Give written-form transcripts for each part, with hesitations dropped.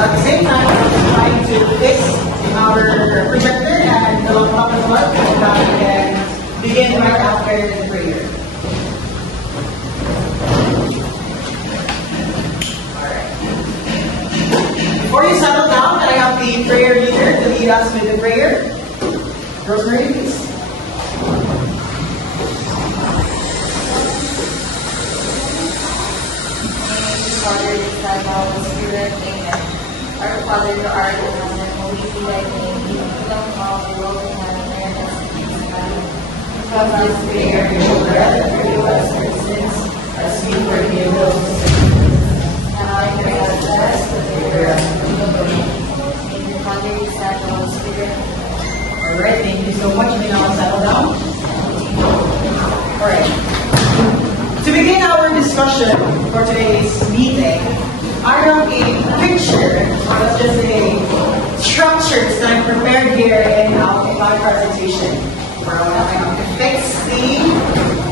at the same time, we're trying to fix our projector and the laptop as well, so that we can begin right after the prayer. Alright. Before you settle down, I have the prayer leader to lead us with the prayer. Rosemary, please. Father, Son, Holy Spirit, Amen. Our Father, who art in heaven, holy be thy name. Kingdom come, thy will be done on earth as it is in heaven. Give us this day our daily bread, and forgive us our sins, as we forgive those who sin against us. And not bring us into us, but deliver us from evil. In the Father, Son, Holy Spirit. Alright, thank you so much. We now settle down. Alright. To begin our discussion for today's meeting, I have a picture, or let's just say structures that I prepared here in my presentation. Where I have to fix the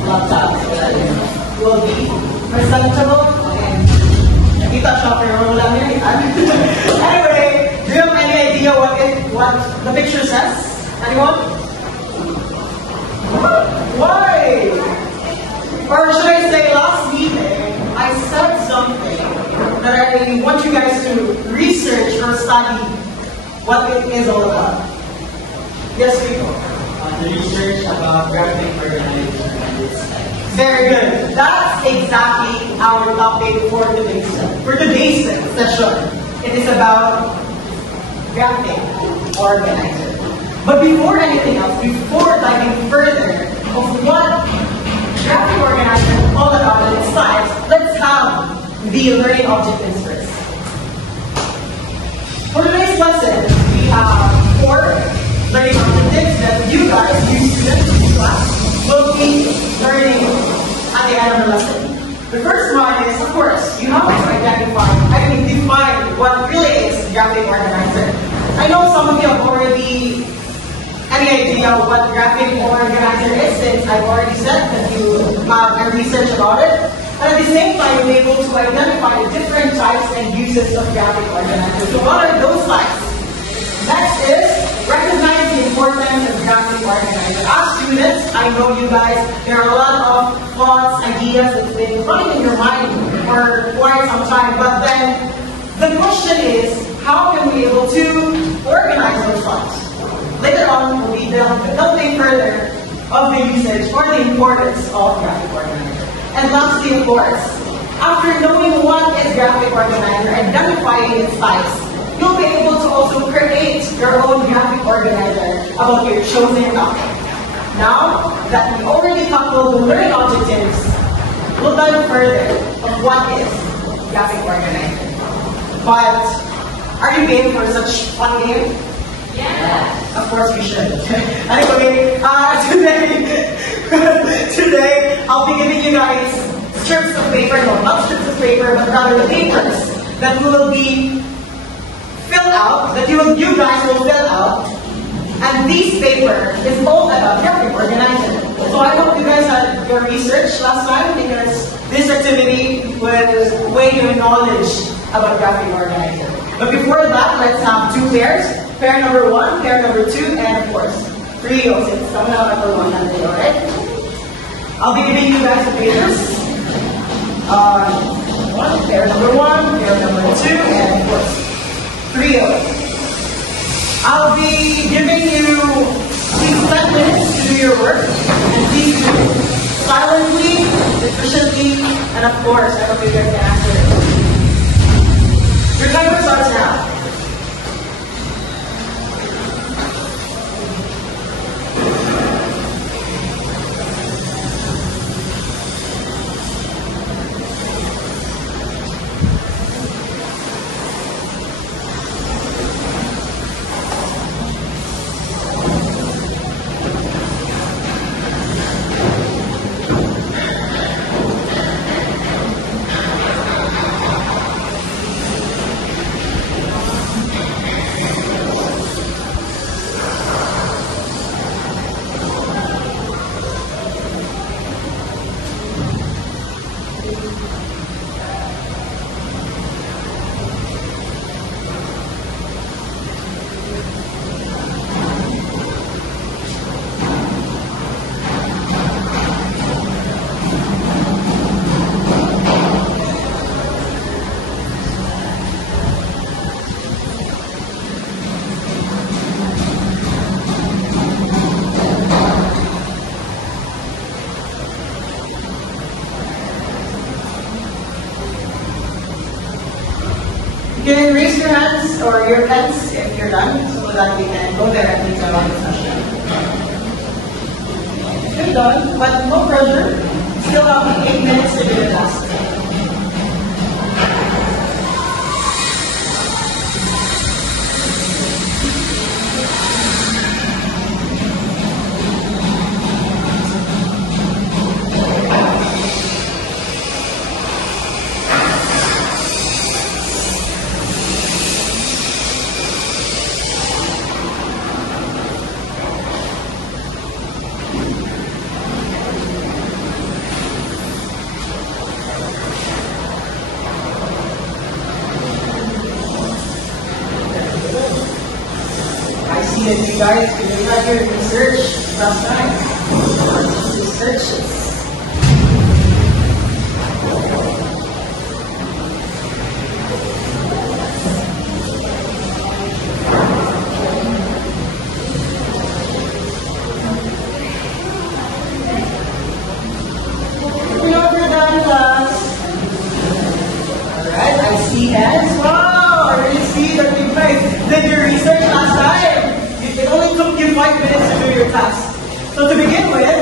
laptop so that it will be presentable and nakita siya pero wala niya. Anyway, do you have any idea what the picture says? Anyone? Why? Or should I say, last meeting, I said something that I want you guys to research or study what it is all about. Yes, people? The research about graphic organization. Very good. That's exactly our topic for today's session. It is about graphic organizer. But before anything else, before diving further of what graphic organizer is all about and its types, let's have the learning objectives first. For today's lesson, we have 4 learning objectives that you guys, you students in class, will be learning at the end of the lesson. The first one is, of course, you have to define what really is graphic organizer. I know some of you have already any idea what graphic organizer is, since I've already said that you have research about it. And at the same time, you'll be able to identify the different types and uses of graphic organizers. So what are those types? Next is recognize the importance of graphic organizer. As students, I know you guys, there are a lot of thoughts, ideas that's been running in your mind for quite some time. But then the question is, how can we be able to organize those thoughts? Later on, we'll be delving further of the usage or the importance of graphic organizer. And lastly, of course, after knowing what is graphic organizer, identifying its types, you'll be able to also create your own graphic organizer about your chosen topic. Now that we already tackled the learning objectives, we'll dive further of what is graphic organizer. But are you game for such fun game? Yeah. Of course we should. Anyway, today I'll be giving you guys strips of paper, no, not strips of paper, but rather papers that will be filled out, that you guys will fill out. And this paper is all about graphic organizer. So I hope you guys had your research last time, because this activity will weigh your knowledge about graphic organizer. But before that, let's have 2 pairs. Pair number 1, pair number 2, and of course, 3 of it. Coming out number 1 that day, alright? I'll be giving you guys the papers. Pair number 1, pair number 2, and of course, 3 of it. I'll be giving you 10 minutes to do your work, and please do it silently, efficiently, and of course, I hope you guys can answer it. Your timer starts now. can raise your hands or your pens if you're done so that we can go directly to our session. You're done, but no pressure. Still have 8 minutes to do the task. That you guys really had your research last time. Researches. You know we're done, class. Alright, I see hands. Wow, I really see that you guys did your research last time. It only took you 5 minutes to do your task. So to begin with,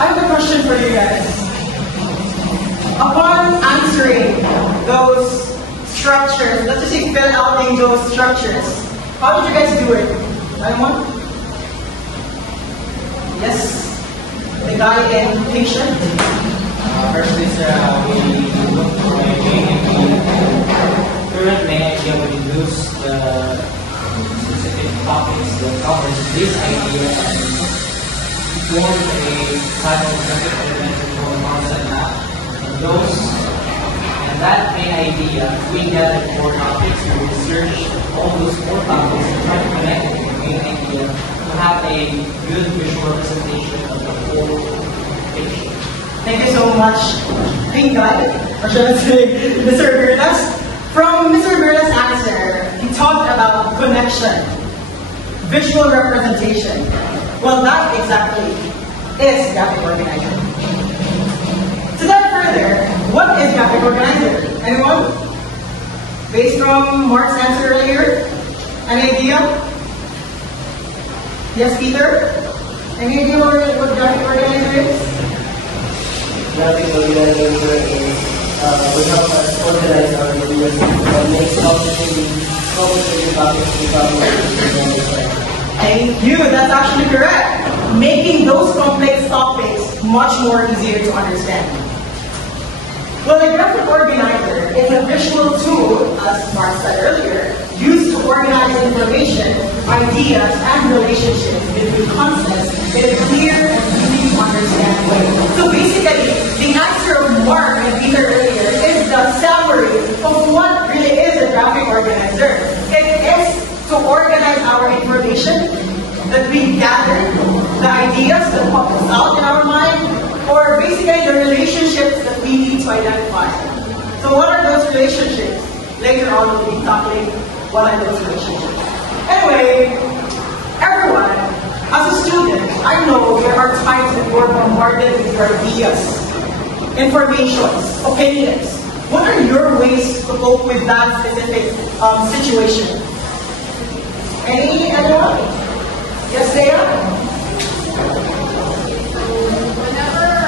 I have a question for you guys. Upon answering those structures, let's just say fill out those structures, how did you guys do it? Anyone? Yes? The guy in pink shirt? Firstly, sir, we look for a current main idea we use the specific topics that covers this idea and form a type of graphic elementary for concept map. And that main idea, we gather 4 topics, we research all those 4 topics and try to connect it to the main idea to have a good visual representation of the whole picture. Thank you so much, pink guy, or should I say, Mr. Bernas. From Mr. Bernas' answer, he talked about connection, visual representation. Well, that exactly is graphic organizer. To dive further, what is graphic organizer? Anyone? Based from Mark's answer earlier? Any idea? Yes, Peter? Any idea what graphic organizer is? Graphic organizer is we help us organize our videos and make complicated topics become Thank you, that's actually correct. Making those complex topics much more easier to understand. Well, a graphic organizer is a visual tool, as Mark said earlier, used to organize information, ideas, and relationships between concepts in a clear and easy to understand way. So basically, the answer of Mark and Peter earlier is the summary of what really is a graphic organizer. It is to organize our information that we gather, the ideas that pop us out in our mind, or basically the relationships that we need to identify. So what are those relationships? Later on we'll be tackling what are those relationships. Anyway, everyone, as a student, I know there are times that we're bombarded with your ideas, informations, opinions. What are your ways to cope with that specific situation? Anyone? Yes, Leah? Whenever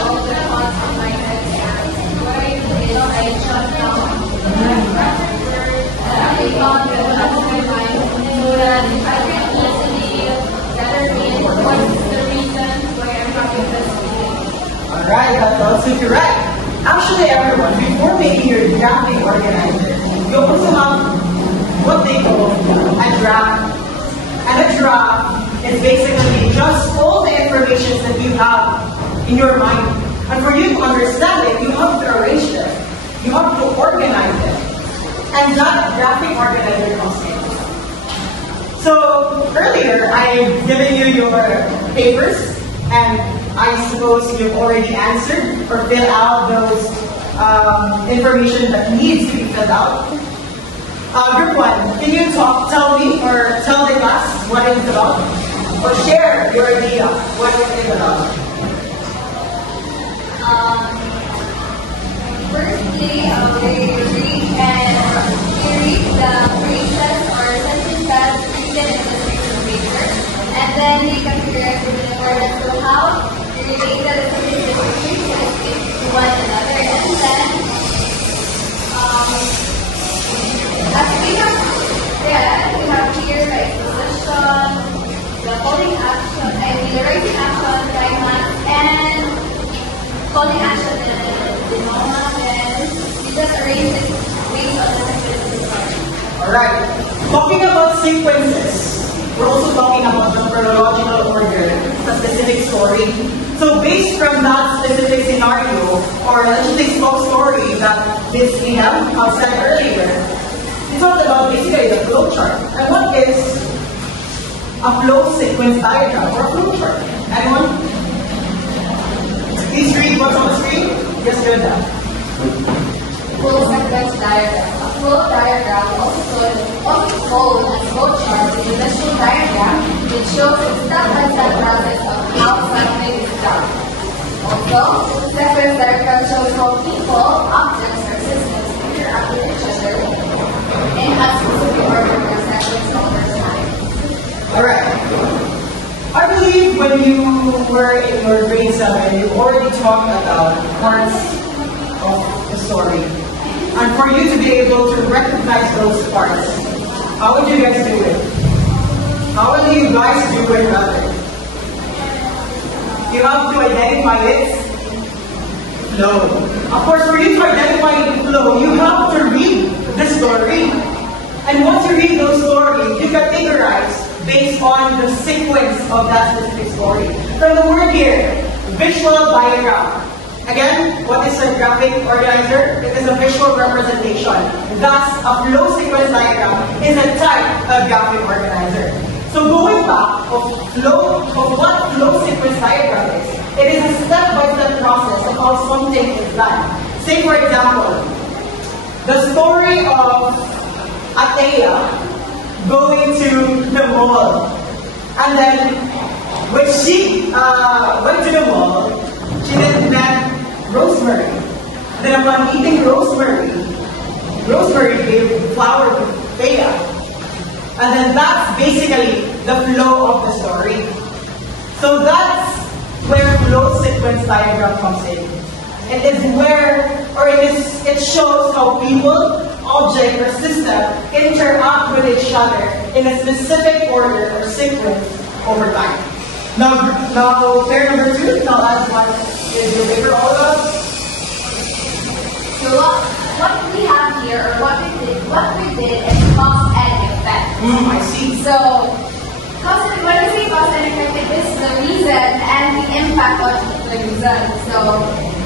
all the thoughts on my head, what I do is I shut down graphic words that I thought that was my mind so that I can easily better read what's the reason why I'm having this feeling. Alright, that's also correct. Actually, everyone, before making your graphic organizer, you also have what they call a draft. And a draft is basically just all the information that you have in your mind. And for you to understand it, you have to arrange it. You have to organize it. And that graphic organizer comes in. So earlier, I've given you your papers, and I suppose you've already answered or filled out those information that needs to be filled out. Group 1, can you tell me or tell the class what it is about? Or share your idea what it is about? First, Usually, they read the phrases or sentences written in the piece of paper, and then they categorize it in accordance to how they relate the phrases to one another, and then as we have here the exposition, the calling action, the writing action, climax, and calling action in the moment, and we just arrange it based on the sequences. Alright. Talking about sequences, we're also talking about the chronological order, a specific story. So based from that specific scenario, or let's just say story that Ms. Inam said earlier, we talked about basically the flow chart. And what is a flow sequence diagram or a flow chart? Anyone? Please read what's on the screen. Yes, good. Flow sequence diagram. A flow diagram, also called as flow chart, is a visual diagram which shows a step-by-step process of how something is done. Also, sequence diagram shows how people, objects, or systems interact with each other in a specific order or sequence over time. Alright. I believe when you were in your grade 7, you already talked about parts of the story. And for you to be able to recognize those parts, how would you guys do it? How will you guys do it rather? You have to identify its flow. Of course, for you to identify the flow, you have to read the story. And once you read those stories, you categorize based on the sequence of that specific story. From the word here, visual diagram. Again, what is a graphic organizer? It is a visual representation. Thus, a flow sequence diagram is a type of graphic organizer. So going back of what flow sequence diagram is, it is a step-by-step process of how something is done. Say for example, the story of Atea going to the mall. And then when she went to the mall, she then met Rosemary. Then upon eating Rosemary gave flower to Thea. And then that's basically the flow of the story. So that's where flow sequence diagram comes in. It is where, or it shows how people, object, or system interact with each other in a specific order or sequence over time. Now pair number 2, now as what is your paper all about? So what we have here, or what we did is cause and effect. I see. So when we say cause and effect, it is the reason and the impact of the reason. So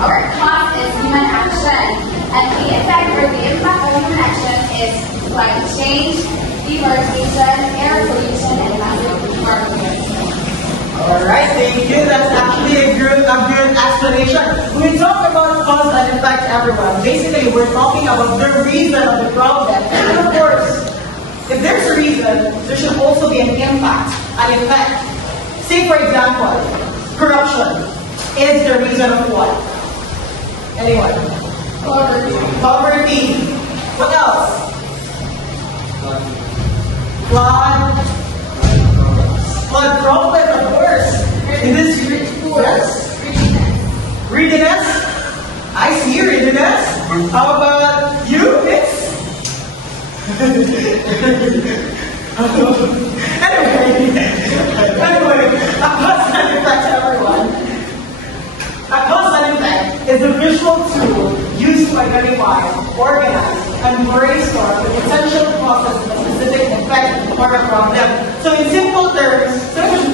our cause is human action, and the effect or the impact of human action is climate change, deforestation, air pollution, and massive deforestation. Alright, thank you. That's actually a good explanation. When we talk about cause and effect, everyone, basically we're talking about the reason of the problem. And of course, if there's a reason, there should also be an impact, an effect. Say for example, corruption is the reason of what? Anyone? Poverty. What else? Flood problem, of course. In this yes. Greediness. I see greediness. How about you, miss? Anyway, a cause and effect, everyone. A cause and effect is a visual tool used to identify, organize, and brainstorm the potential causes of a specific effect or a problem. So in simple terms,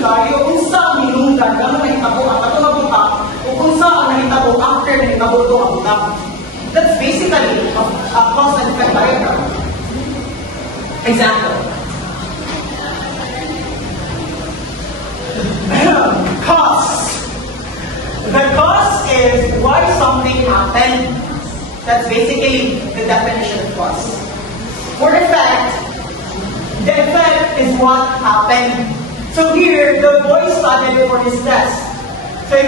tayo kung saan minunggan ang nahitabo ang atong abutak o kung saan nahitabo after nahitabo itong abutak. That's basically a cause and effect diagram. Example. Cause. The cause is why something happened. That's basically the definition of cause. For effect, the effect is what happened. So here, the boy studied for his test. So if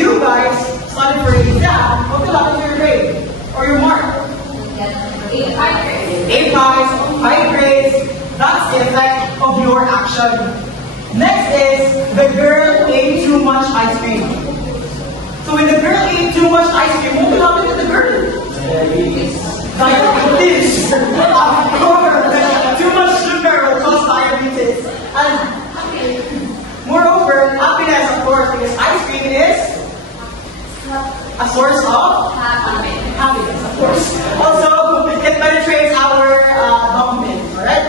you guys studied for your exam, what will happen to your grade? or your mark? Get high grades. A pies, high grades, that's the effect of your action. Next is the girl ate too much ice cream. So when the girl ate too much ice cream, what will happen to the girl? Diabetes. Of course, too much sugar will cause diabetes. And moreover, happiness, of course, because ice cream is a source of happiness, of course. Also, it penetrates our dopamine, alright?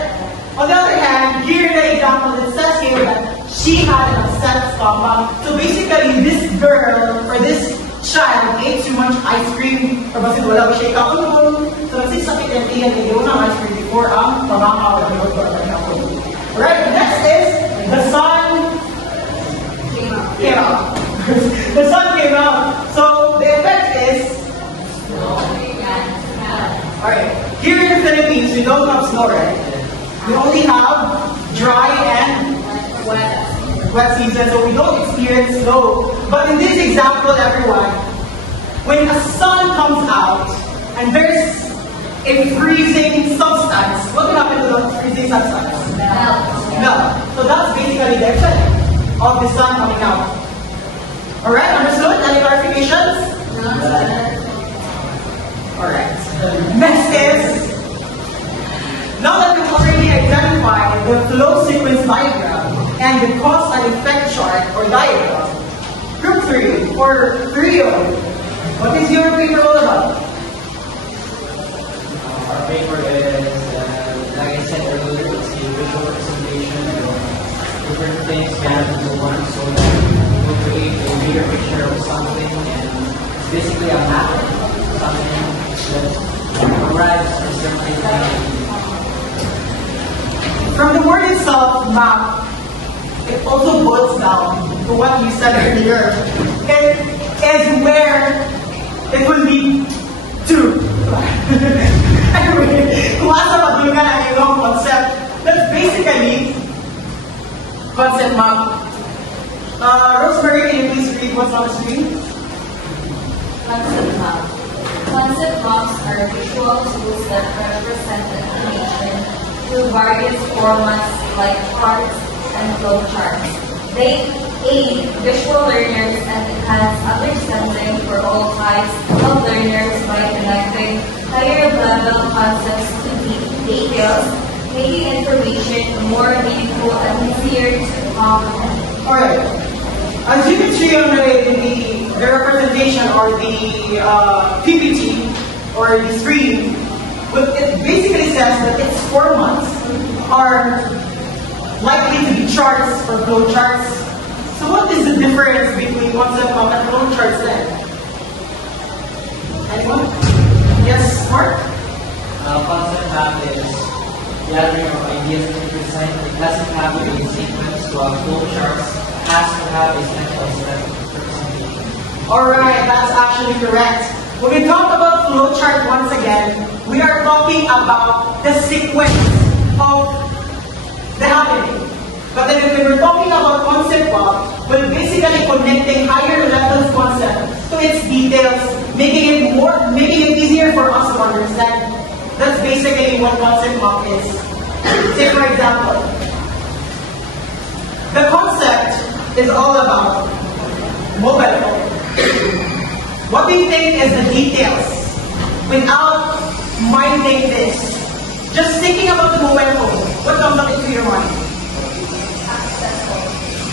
On the other hand, here the example, it says here that she had an upset stomach. So basically, this girl or this child ate too much ice cream or basit wala ba siya kakulong. So nagsisakit yung tiyan na yun ng ice cream before ang pamakaw ng kakulong. Alright, next is the sun came out. The sun came out. So the effect is, alright, here in the Philippines, we don't have snow, right? We only have dry and wet season, so we don't experience snow. But in this example, everyone, when a sun comes out and there's a freezing substance, what will happen to the freezing substance? Melt. So that's basically the effect of the sun coming out. Alright, understood? Any clarifications? Alright. Next is, now that we've already identified the flow sequence diagram and the cause and effect chart or diagram, group 3 or 3O, what is your paper all about? Our paper is, like I said earlier, it's a visual representation of different things gathered into one, so that we'll create a bigger picture of something, and it's basically a map of something that arrives at a certain thing. From the word itself, map, it also boils down to what you said earlier. It is where it will lead to. Anyway, kung asa madulungan ang iyong concept, that's basically concept map. Rosemary, can you please read what's on the screen? Concept map. Concept maps are visual tools that represent information through various formats like charts and flowcharts. They aid visual learners and enhance understanding for all types of learners by connecting higher level concepts to details, making information more meaningful and easier to comprehend. Alright. As you can see on the representation or the PPT or the screen, but it basically says that its formats are likely to be charts or flow charts. So what is the difference between concept map and flow charts then? Anyone? Yes, Mark? Concept map is gathering of ideas to present. It doesn't have a sequence, while flow charts has to have a step-by-step representation. Alright, that's actually correct. When we talk about flowchart once again, we are talking about the sequence of the happening. But then when we're talking about concept map, we're basically connecting higher levels concept to its details, making it easier for us to understand. That's basically what concept map is. Say for example, the concept is all about mobile phone. What do you think is the details without minding this? Just thinking about the mobile phone, what comes up into your mind?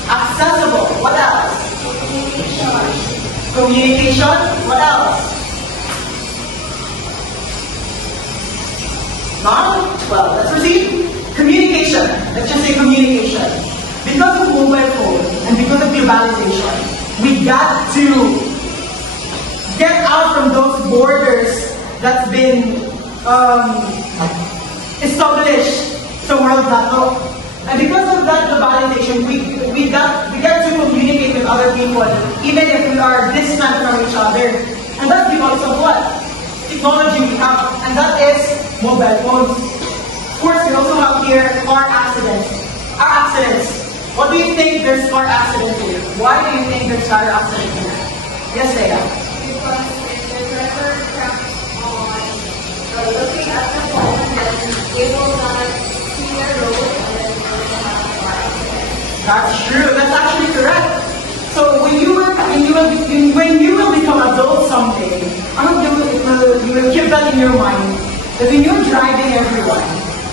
Accessible. What else? Communication. What else? Well, let's proceed. Communication. Let's just say communication. Because of mobile phone and because of globalization, we got to get out from those borders that's been established sa world na to. And because of that globalization, we get to communicate with other people, even if we are distant from each other. And that's because of what? Technology we have, and that is mobile phones. Of course, we also have here car accidents. Car accidents. What do you think there's car accidents here? Why do you think there's car accidents here? Yes, Leia. Because if the driver cracks looking at the phone, and then they will not see their road, and then they will have a car accident. That's true. That's actually correct. So when you will become adult someday, I hope you will keep that in your mind. That when you're driving everyone,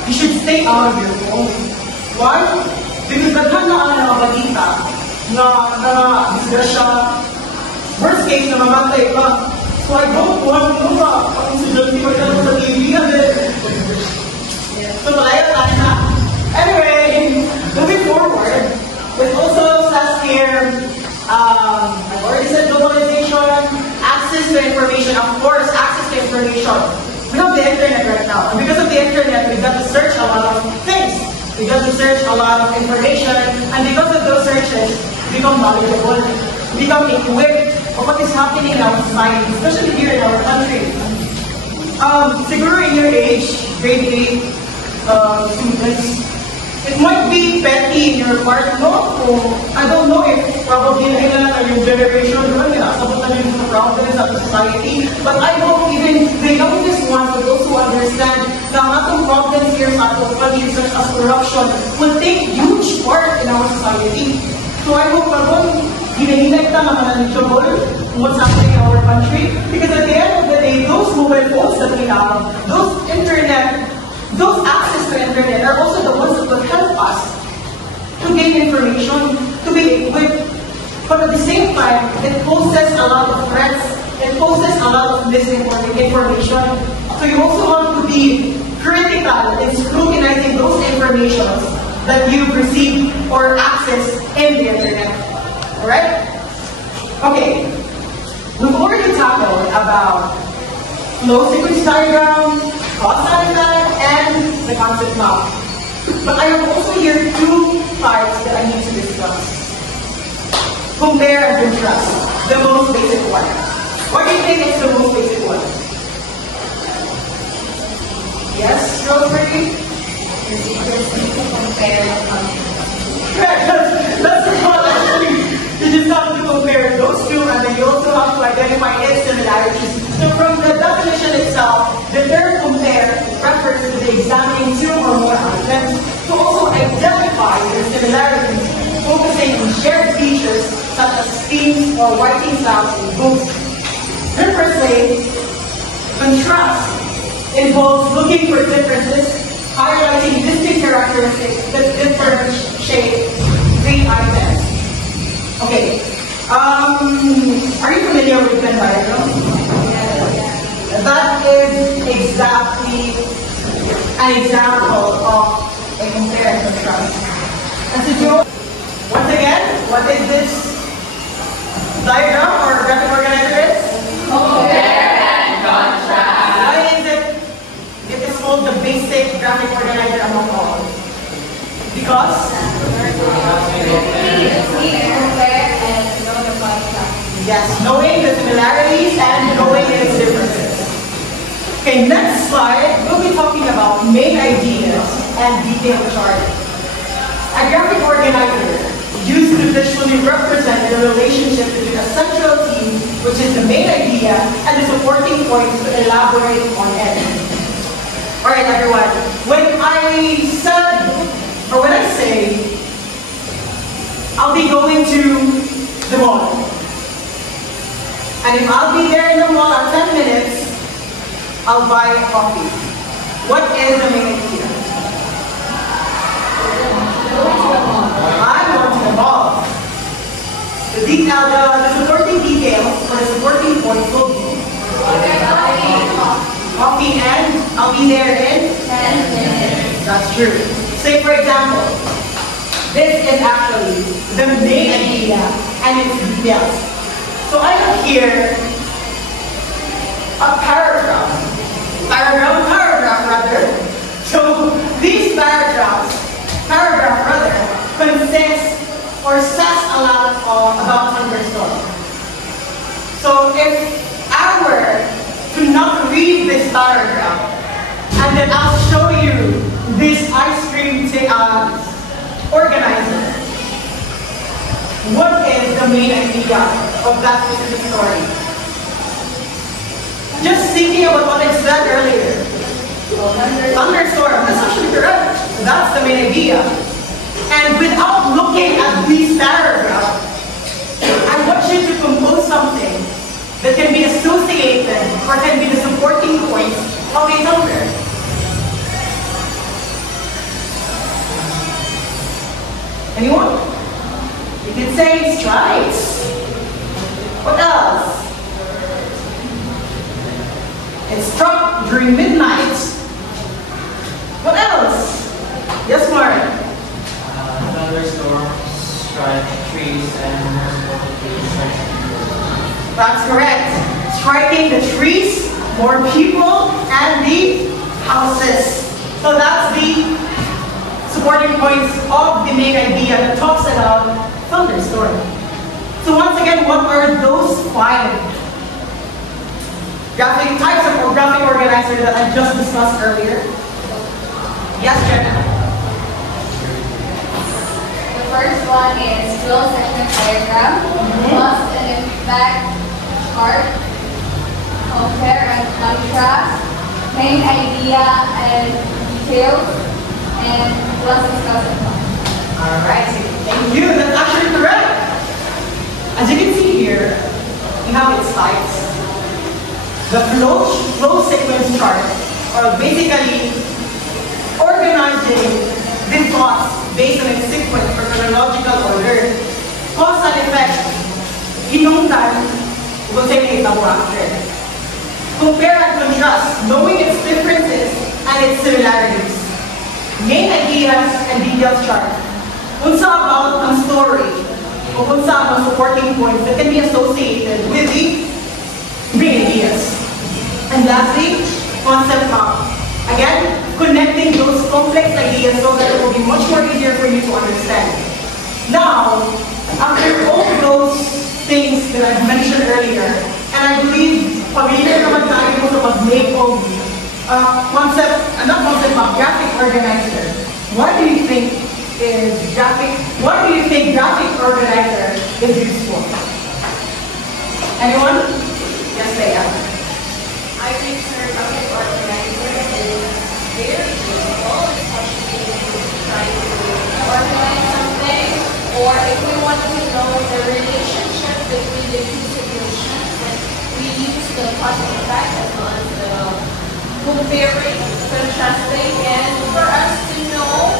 you should stay out of your phone. Why? Because daghan na ang mga balita na disgrasya, worst case na mamatay ka. So I don't want to know ang estudyante ko dito sa TV So malaya tayo na. Anyway, moving forward, it also says here, I've already said globalization, access to information, of course, access to information. We have the internet right now. And because of the internet, we got to search a lot of things. We got to search a lot of information. And because of those searches, we become knowledgeable. We become equipped of what is happening in our society, especially here in our country. Siguro in your age, grade 8 students, it might be petty in your part, no? I don't know if probably na yung generation doon, sabutan yung mga problems of society. But I hope even the youngest ones, or those who understand na ang atong problems here sa atong country, such as corruption, will take huge part in our society. So I hope karon hinahinay ta mga knowledgeable what's happening in our country. Because at the end of the day, those mobile phones that we have, those access to internet are also the ones that will help us to gain information, to be equipped. But at the same time, it poses a lot of threats, it poses a lot of misinformation. So you also want to be critical in scrutinizing those informations that you've received or access in the internet. Alright? Okay. We've already tackled about flow sequence diagram, cause-and effect, and the concept map. But I have also here two parts that I need to discuss. Compare and contrast, the most basic one. What do you think is the most basic one? Yes, Rosemary? Because you just need to compare the content. Correct, that's the one actually. You just have to compare those two, and then you also have to identify its similarities. So from the definition itself, the term compare refers to the examining two or more items to also identify their similarities, focusing on shared features such as themes or writing styles in books. Conversely, contrast involves looking for differences, highlighting distinct characteristics that differentiate the items. Okay, are you familiar with Venn diagram? That is exactly an example of a compare and contrast. And so, once again, what is this diagram or graphic organizer is? Compare and contrast. Why is it? It is called the basic graphic organizer among all. Because? Yes, knowing the similarities and knowing its differences. Okay, next slide, we'll be talking about main ideas and detailed charting. A graphic organizer used to visually represent the relationship between a central theme, which is the main idea, and the supporting points to elaborate on it. Alright everyone, when I say, I'll be going to the mall. And if I'll be there in the mall in 10 minutes, I'll buy a coffee. What is the main idea? I'm going to the mall. The supporting details or the supporting points will be coffee, and I'll be there in 10 minutes. That's true. Say for example, this is actually the main idea and its details. So I have here a paragraph rather. So these paragraph consists or says a lot about Thunderstorm. So if I were to not read this paragraph, and then I'll show you this ice cream organizer, what is the main idea of that specific story? Just thinking about what I said earlier. Thunderstorm. That's actually correct. That's the main idea. And without looking at these paragraphs, I want you to compose something that can be associated or can be the supporting points of a thunder. Anyone? You could say strikes. What else? It struck during midnight. What else? Yes, Mark. Thunderstorms strike trees and most importantly strike people. That's correct. Striking the trees, more people, and the houses. So that's the supporting points of the main idea that talks about thunderstorm. So once again, what are those 5 graphic types of graphic organizer that I just discussed earlier? Yes, Jenna. The first one is dual segment diagram, plus an impact chart, compare and contrast, main idea and details, and plus discussion point. Alright, thank you. That's actually correct. As you can see here, we have its types. The flow sequence chart, or basically organizing the thoughts based on a sequence or chronological order. Cause and effect, hinungdan, we'll say naitabo after. Compare and contrast, knowing its differences and its similarities. Main ideas and details chart. Kung sa about ang story, o kung sa about supporting points that can be associated with the main ideas. And lastly, concept map. Again, connecting those complex ideas so that it will be much more easier for you to understand. Now, after all those things that I've mentioned earlier, and I believe familiar naman tayo mo sa mag-make of graphic organizer. What do you think graphic organizer is used for? Anyone? Yes, Leia. I think graphic organizer is very useful, especially if you're trying to organize something, or if we want to know the relationship between the two situations, then we use the cause and effect as well as the comparing, contrasting, and for us to know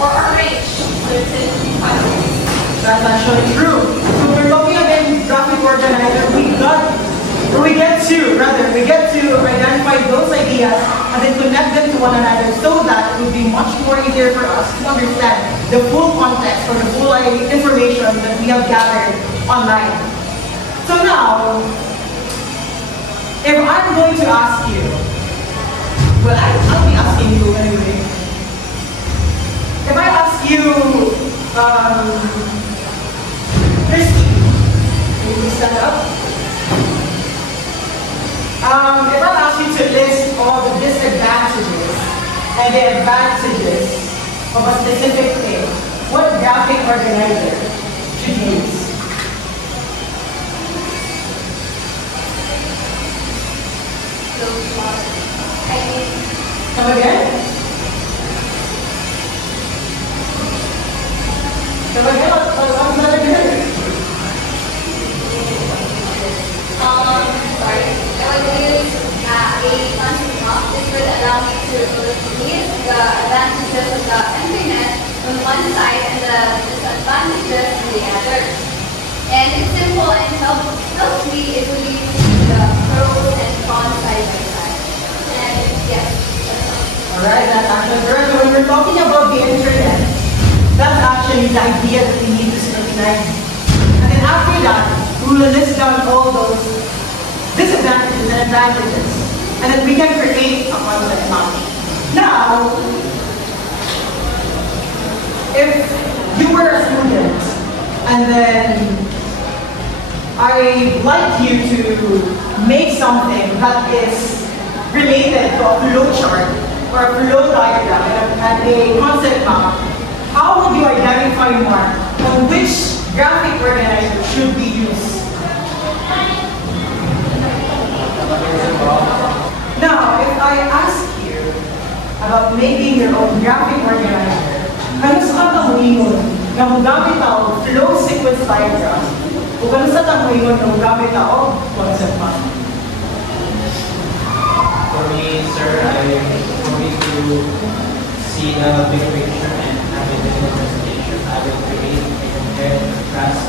or arrange certain patterns. That's actually true. So we're talking again graphic organizer. We get to identify those ideas and then connect them to one another so that it would be much more easier for us to understand the full context or the full information that we have gathered online. So now, if I'm going to ask you, well, I'll be asking you anyway. If I ask you, Christy, can you stand up? If I ask you to list all the disadvantages and the advantages of a specific thing, what graphic organizer should you use? Come again? Come again? What's that again? Sorry. I would use a concept map. This would allow me to list the advantages of the internet on one side and the disadvantages on the other. And it's simple and helps me easily see the pros and cons side by side. And yes, that's all. Alright, that's actually correct. So when we're talking about the internet, that's actually the idea that we need to scrutinize. And then after that, we will list down all those disadvantages and advantages. And then we can create a concept map. Now, if you were a student and then I'd like you to make something that is related to a flow chart or a flow diagram and a concept map, how would you identify more on which graphic organizer should be used? Now, if I ask gamit ako flow sequence diagram. Kung ano sa tangoy nung gamit ako, concept map. For me, sir, for me to see the big picture and have a visual presentation, I will create a compare and contrast.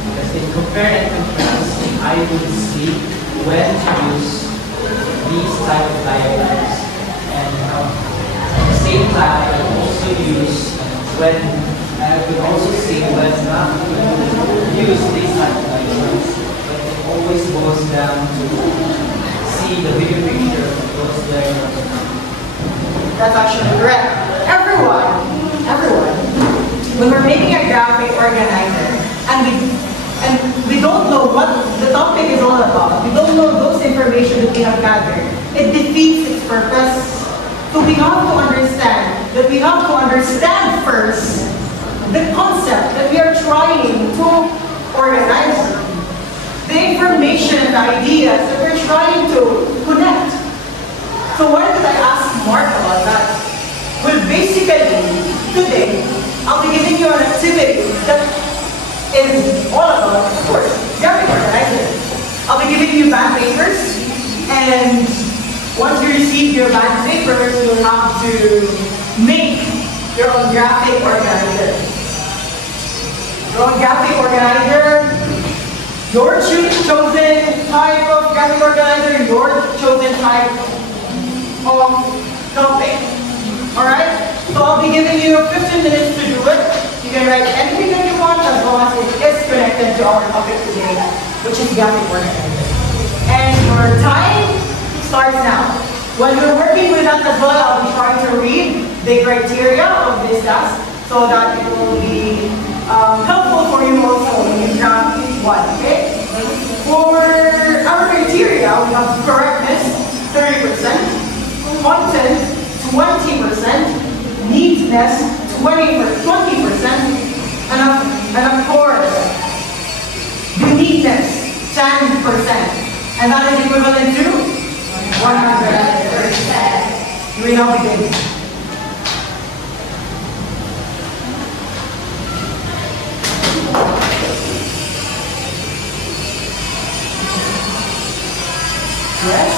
Because in compare and contrast, I will see when to use these type of diagrams. And at the same time, I will also use when I will also see when not to use these type of diagrams. But it always boils down to see the bigger picture of those diagrams. That's actually correct. Everyone, when we're making a graphic organizer and we don't know what the topic is all about, we don't know those information that we have gathered, it defeats its purpose. So we have to understand first the concept that we are trying to organize, the information and the ideas that we're trying to connect. So why did I ask Mark about that? Well, basically, today, I'll be giving you an activity that is all about, of course, graphic organizer. I'll be giving you band papers, and once you receive your band papers, you'll have to make your own graphic organizer. Your own graphic organizer, your chosen type of graphic organizer, your chosen type of topic. Alright? So I'll be giving you 15 minutes to do it. You can write anything that you want as long as it is connected to our topic today, which is graphic organizer. And your time starts now. When you're working with that as well, I'll be trying to read the criteria of this task so that it will be helpful for you also when you craft each one, okay? For our criteria, we have correctness, 30%, content, 20%, neatness, 20%, and of course, uniqueness, 10%. And that is equivalent to 100%. You may now begin. Yes?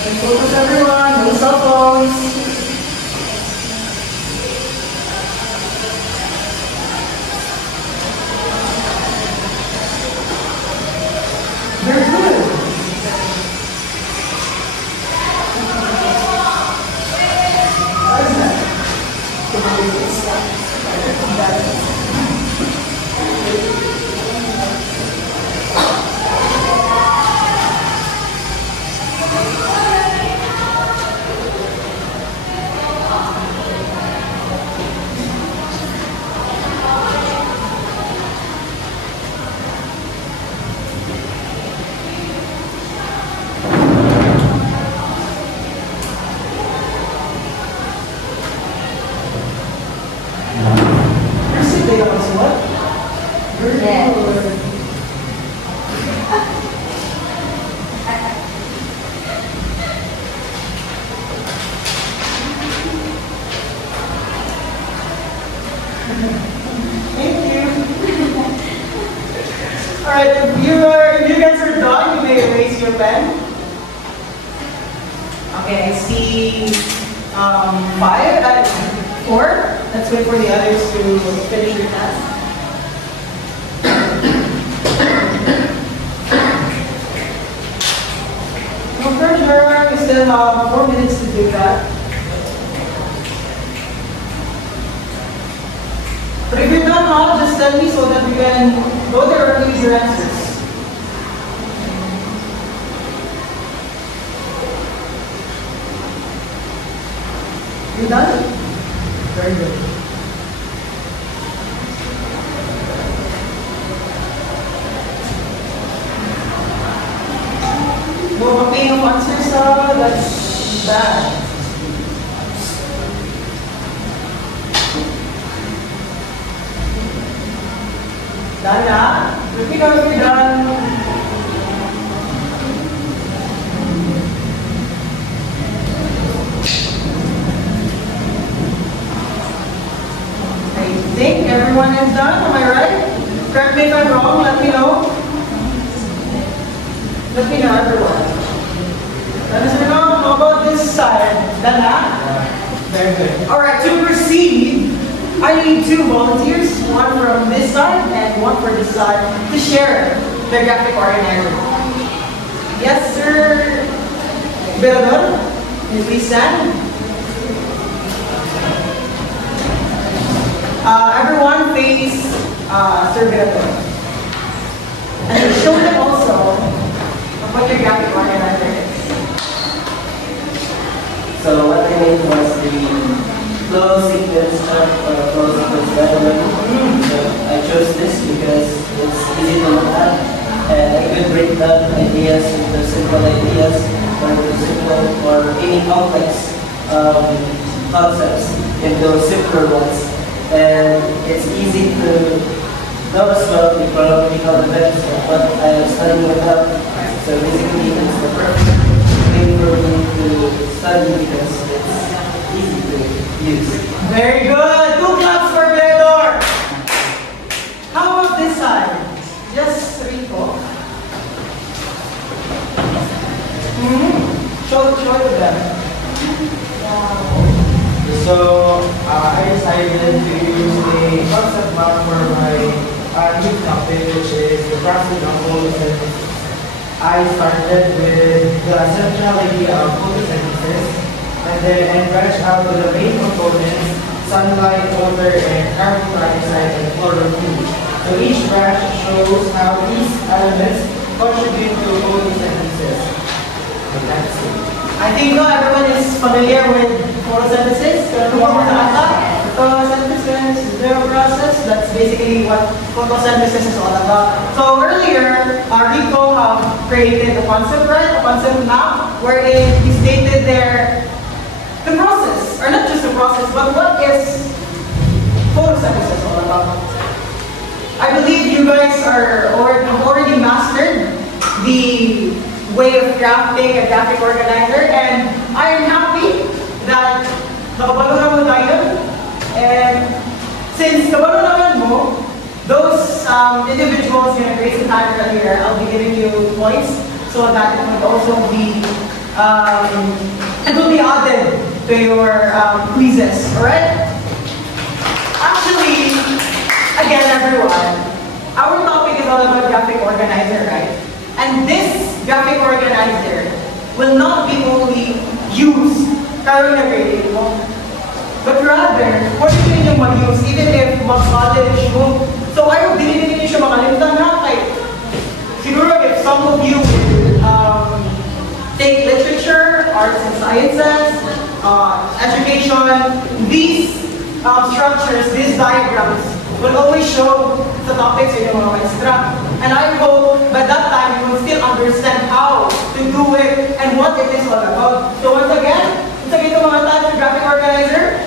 And focus everyone, no cell phones. Very good. Alright, if you guys are done, you may erase your pen. Okay, I see 4. Let's wait for the others to finish your task. No pressure, we still have 4 minutes to do that. But if you're done now, just tell me so that we can go directly with your answers. You done? Very good. No mapping of answers, that's bad. . 5 Done na? Let me know if you're done. I think everyone is done, am I right? Correct me if I'm wrong, let me know. Let me know, everyone. Let us know, how about this side? Done na? Very good. Alright, to proceed, I need two volunteers, one from this side and one for this side, to share the graphic organizer. Yes, sir. Berador, can you please stand? Everyone face Sir Berador. And show them also what your graphic organizer is. So what I made was the flow sequence flow sequence diagram. So I chose this because it's easy to look at and I could break down ideas into simple ideas or into simple or any complex concepts into simpler ones. And it's easy to know as well the chronological events of what I am studying about. So basically it's the perfect way for me to study because it's easy to use. Very good. Two claps for Berador. How about this side? Just Rico. Show to them. So I decided to use a concept map for my new topic, which is the process of photosynthesis. I started with the central idea of photosynthesis, and then branched out to the main components: sunlight, water, and carbon dioxide and chlorophyll. So each branch shows how these elements contribute to photosynthesis. And that's it. I think everyone is familiar with photosynthesis. Photosynthesis is their process. That's basically what photosynthesis is all about. So earlier, Rico created the concept, right? The concept map, wherein he stated there the process, or not just the process, but what is photosynthesis all about. I believe you guys have already mastered the way of crafting a graphic organizer, and I am happy that nakabalo naman tayo. And since kabalo naman mo, those individuals in a grade time earlier, I'll be giving you points so that it would also be it will be added to your quizzes. Alright? Actually, again everyone, our topic is all about graphic organizer, right? And this graphic organizer will not be only used karon na grade 8 mo, but rather, pwede din yung mag-use even if mag-college mo. So ayaw, din siya makalimutan na kay siguro if some of you take literature, arts and sciences, education, these structures, these diagrams will always show the topics in your maestra. And I hope by that time you will still understand how to do it and what it is all about. So once again, ito mga types of graphic organizer.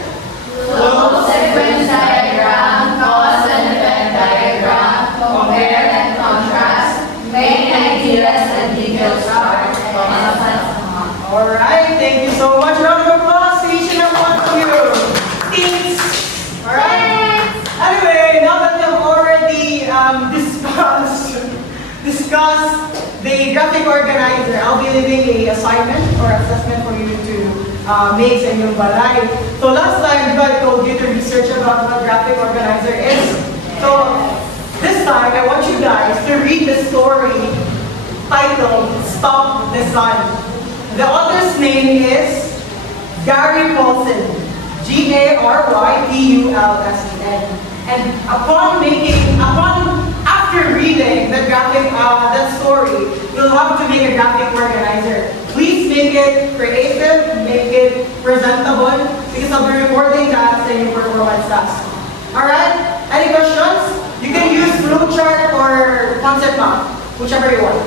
Flow sequence diagram, cause and effect diagram, compare and contrast, main ideas and details chart, Alright, thank you so much. Round of applause to each and every one of you. Thanks. Alright. Anyway, now that we have already discussed the graphic organizer, I'll be leaving an assignment or assessment for you to make sa inyong balay. So last time, I told you to research about what graphic organizer is. So this time, I want you guys to read the story titled Stop the Sun. The author's name is Gary Paulsen, G-A-R-Y-P-U-L-S-E-N. And after reading the graphic, that story, you'll have to make a graphic organizer. Please make it creative, make it presentable, because I'll be recording that in your performance task. Alright? Any questions? You can use flowchart or concept map, whichever you want.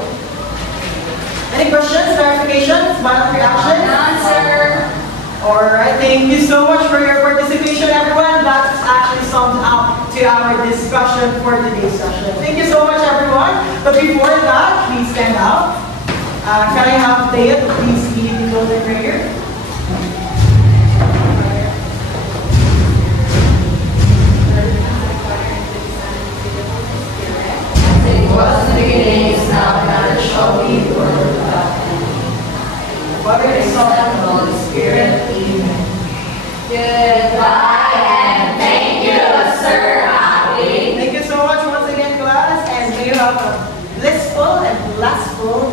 Any questions, clarifications, violent reactions? Answer. Alright, thank you so much for your participation, everyone. That's actually summed up to our discussion for today's session. Thank you so much, everyone. But before that, please stand up. Can I have Thea to please lead the closing prayer? It was in the beginning, is now, and ever shall be, world without end. Father, The Son, and the Holy Spirit. Amen. Goodbye, and thank you, Sir Ali. Thank you so much once again, class, and may you have a blissful and blessful